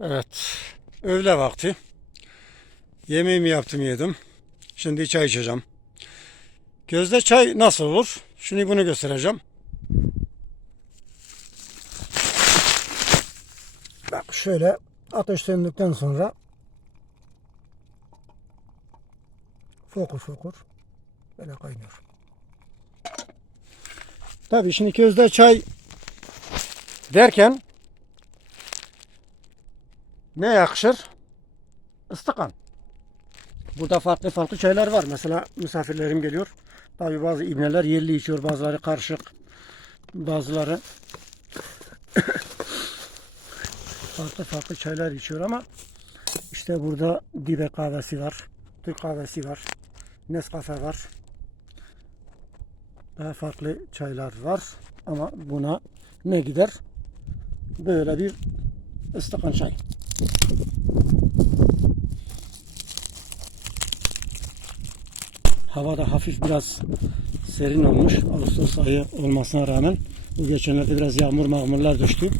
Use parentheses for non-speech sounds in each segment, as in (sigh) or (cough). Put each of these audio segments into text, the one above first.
Evet. Öğle vakti. Yemeğimi yaptım yedim. Şimdi çay içeceğim. Gözde çay nasıl olur? Şimdi bunu göstereceğim. Bak şöyle ateş söndükten sonra fokur fokur böyle kaynıyor. Tabii şimdi közde çay derken ne yakışır? Istıkan. Burada farklı farklı çaylar var. Mesela misafirlerim geliyor. Tabii bazı ibneler yerli içiyor, bazıları karışık, bazıları (coughs) farklı farklı çaylar içiyor ama işte burada dibe kahvesi var, Türk kahvesi var, Nescafe var. Daha farklı çaylar var ama buna ne gider? Böyle bir ıstakan çay. Hava da hafif biraz serin olmuş. Ağustos ayı olmasına rağmen bu geçenlerde biraz yağmur mağmurlar düştü.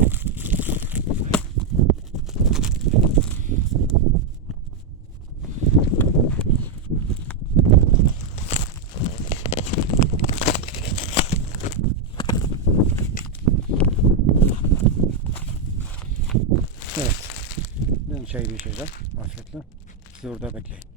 Çayımı içeceğim. Afiyetle. Siz orada bekleyin.